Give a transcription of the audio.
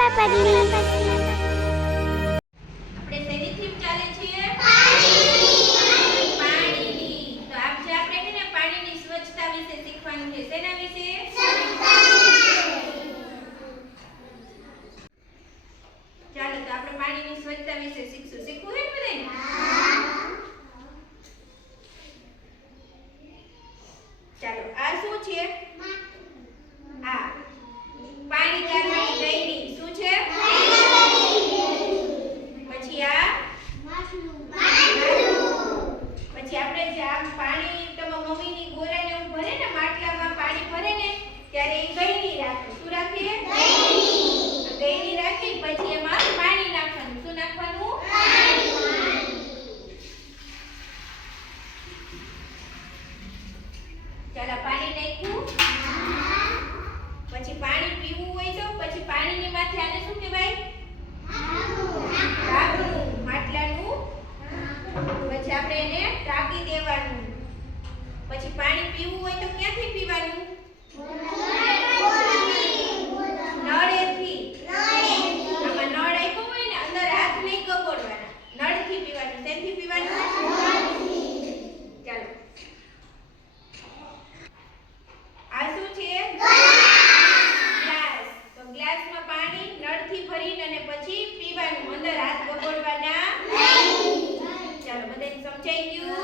આપણે શેની થીમ ચાલે છે? પાણીની. તો આજે આપણે છે ને પાણીની સ્વચ્છતા વિશે શીખવાનું છે. શેના વિશે? ચાલો તો આપણે પાણીની સ્વચ્છતા વિશે શીખશું. શીખવું છે બધાને? ચાલો આ શું છે? આ પાણી ગારવાની ગઈડી. શું છે? પછી આ પછી આપણે જે આમ પાણી તમારા મમ્મીની ગોરાને એવું ભરે ને, માટલામાં પાણી ભરે ને ત્યારે એ ગઈડી રાખે. શું રાખે? ગઈડી રાખી પછી એમાં પાણી નાખવાનું. શું નાખવાનું? ચાલો પાણી નાખ્યું. પછી પાણી પીવું હોય તો પછી પાણીની માથે આને શું કહેવાય? ઢાંકણું. માટલાનું. પછી આપણે એને ઢાંકી દેવાનું. પછી પાણી પીવું હોય તો ક્યાંથી પીવાનું? નળેથી. આમાં નળ આપ્યો હોય ને, અંદર હાથ નહીં ગગોડવાના. નળથી પીવાનું. શેથી પીવાનું? ચાલો આ શું છે? ગ્લાસ. તો ગ્લાસમાં પાણી નળથી ભરીને અને પછી પીવાનું. અંદર હાથ ગગોડવાના. ચાલો બધાને સમજાઈ ગયું?